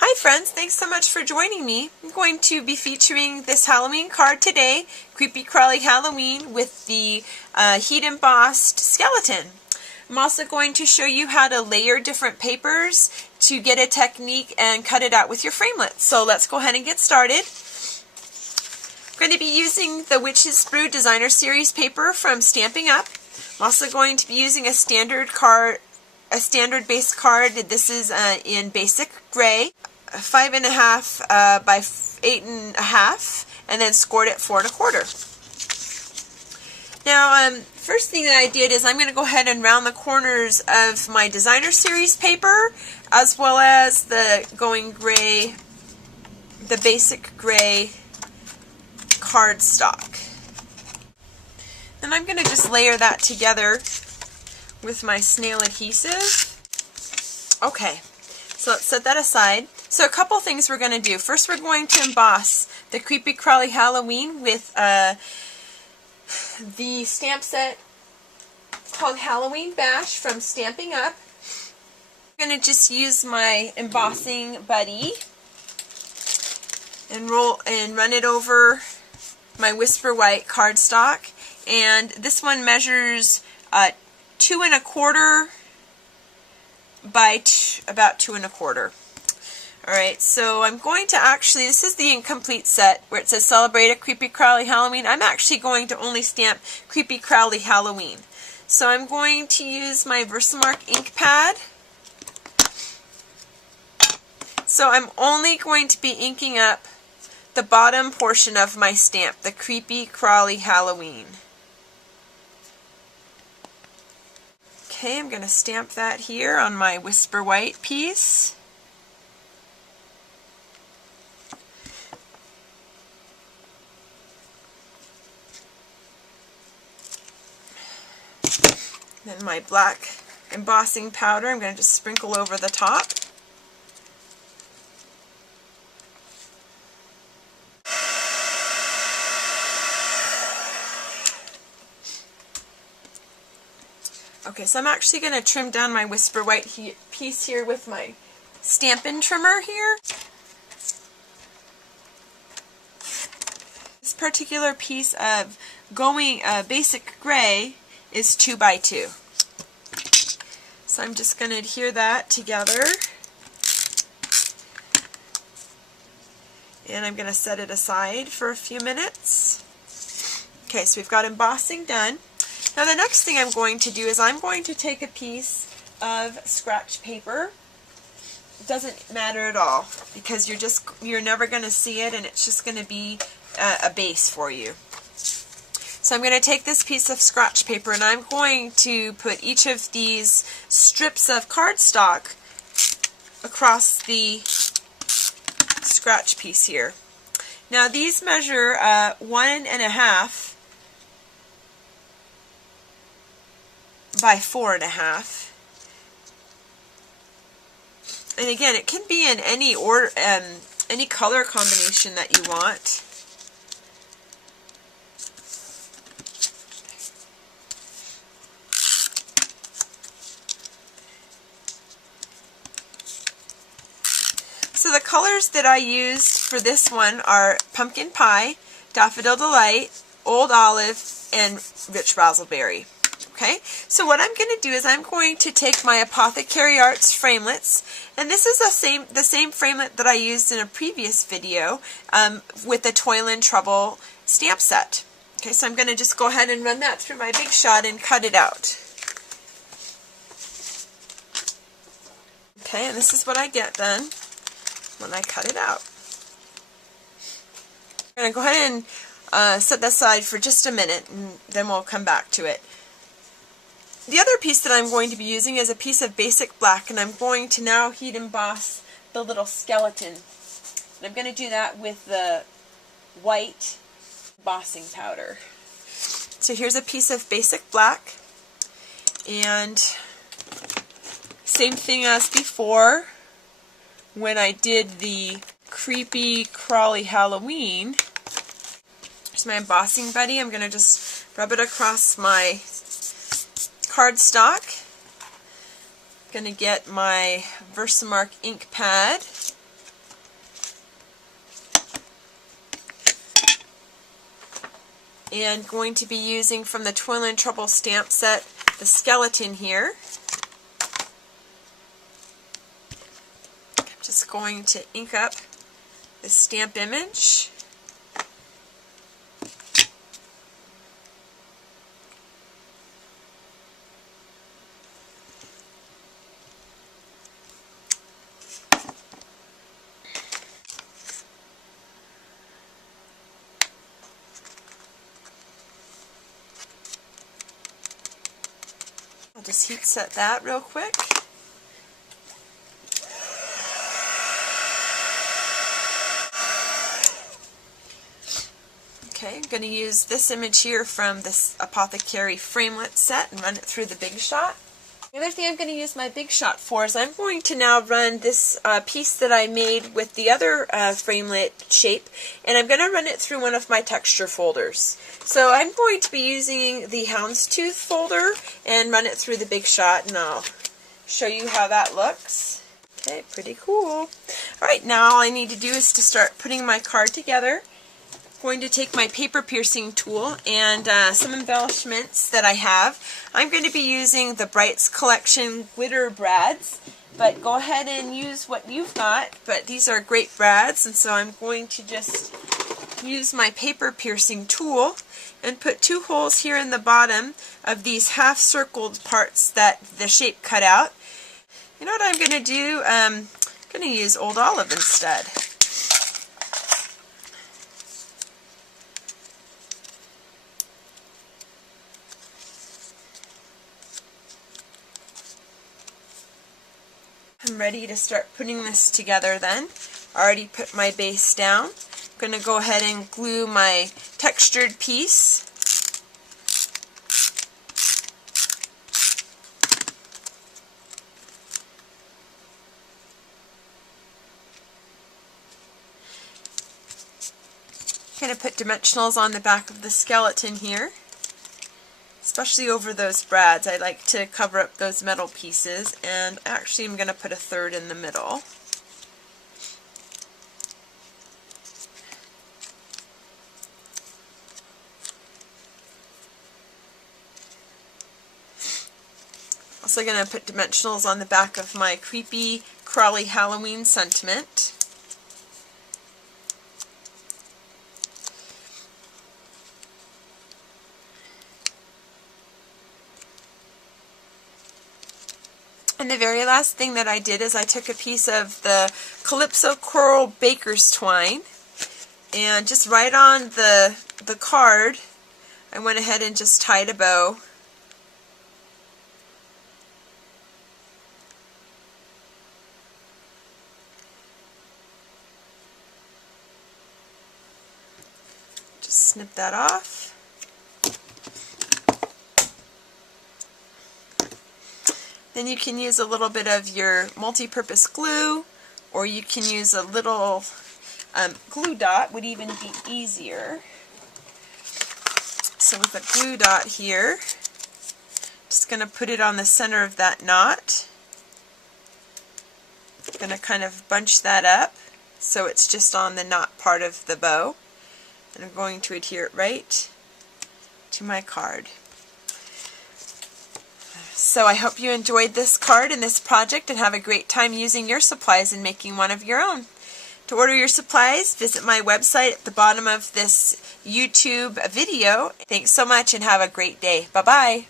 Hi friends, thanks so much for joining me. I'm going to be featuring this Halloween card today, Creepy Crawly Halloween with the heat embossed skeleton. I'm also going to show you how to layer different papers to get a technique and cut it out with your framelits. So let's go ahead and get started. I'm going to be using the Witch's Brew Designer Series paper from Stampin' Up. I'm also going to be using a standard base card. This is in basic gray, 5.5 by 8.5, and then scored at 4 1/4. Now, first thing that I did is I'm going to go ahead and round the corners of my Designer Series paper, as well as the basic gray cardstock. Then I'm going to just layer that together with my snail adhesive. Okay, so let's set that aside. So a couple things we're going to do. First, we're going to emboss the Creepy Crawly Halloween with the stamp set called Halloween Bash from Stampin' Up. I'm going to just use my embossing buddy and run it over my Whisper White cardstock. And this one measures 2 1/4 by about 2 1/4. Alright, so I'm going to this is the incomplete set where it says Celebrate a Creepy Crawly Halloween. I'm actually going to only stamp Creepy Crawly Halloween. So I'm going to use my Versamark ink pad. So I'm only going to be inking up the bottom portion of my stamp, the Creepy Crawly Halloween. Okay, I'm going to stamp that here on my Whisper White piece. Then my black embossing powder, I'm going to just sprinkle over the top. Okay, so I'm actually going to trim down my Whisper White piece here with my Stampin' trimmer here. This particular piece of basic gray is 2 by 2. So I'm just going to adhere that together. And I'm going to set it aside for a few minutes. Okay, so we've got embossing done. Now the next thing I'm going to do is I'm going to take a piece of scratch paper. It doesn't matter at all because you're never going to see it, and it's just going to be a base for you. So I'm going to take this piece of scratch paper and I'm going to put each of these strips of cardstock across the scratch piece here. Now these measure 1.5 by 4.5. And again, it can be in any order, any color combination that you want. So the colors that I used for this one are Pumpkin Pie, Daffodil Delight, Old Olive, and Rich Razzleberry. Okay, so what I'm going to do is I'm going to take my Apothecary Arts framelits, and this is the same framelit that I used in a previous video with the Toil and Trouble stamp set. Okay, so I'm going to just go ahead and run that through my Big Shot and cut it out. Okay, and this is what I get then when I cut it out. I'm going to go ahead and set that aside for just a minute, and then we'll come back to it. The other piece that I'm going to be using is a piece of basic black, and I'm going to now heat emboss the little skeleton. And I'm going to do that with the white embossing powder. So here's a piece of basic black, and same thing as before when I did the Creepy Crawly Halloween. Here's my embossing buddy. I'm going to just rub it across my cardstock. I'm going to get my Versamark ink pad. And going to be using from the Toil and Trouble stamp set the skeleton here. I'm just going to ink up the stamp image. I'll just heat set that real quick. Okay, I'm going to use this image here from this Apothecary framelit set and run it through the Big Shot. The other thing I'm going to use my Big Shot for is I'm going to now run this piece that I made with the other framelit shape, and I'm going to run it through one of my texture folders. So I'm going to be using the Houndstooth folder and run it through the Big Shot, and I'll show you how that looks. Okay, pretty cool. Alright, now all I need to do is to start putting my card together. I'm going to take my paper piercing tool and some embellishments that I have. I'm going to be using the Brights Collection glitter brads, but go ahead and use what you've got. But these are great brads, and so I'm going to just use my paper piercing tool and put 2 holes here in the bottom of these half circled parts that the shape cut out. You know what I'm going to do? I'm going to use Old Olive instead. I'm ready to start putting this together then. I already put my base down. I'm going to go ahead and glue my textured piece. I'm going to put dimensionals on the back of the skeleton here. Especially over those brads, I like to cover up those metal pieces, and actually I'm going to put a third in the middle. Also going to put dimensionals on the back of my creepy Crawly Halloween sentiment. And the very last thing that I did is I took a piece of the Calypso Coral Baker's Twine, and just right on the card I went ahead and just tied a bow. Just snip that off. Then you can use a little bit of your multi-purpose glue, or you can use a little glue dot, would even be easier. So with a glue dot here, just going to put it on the center of that knot. I'm going to kind of bunch that up so it's just on the knot part of the bow. And I'm going to adhere it right to my card. So I hope you enjoyed this card and this project and have a great time using your supplies and making one of your own. To order your supplies, visit my website at the bottom of this YouTube video. Thanks so much and have a great day. Bye-bye.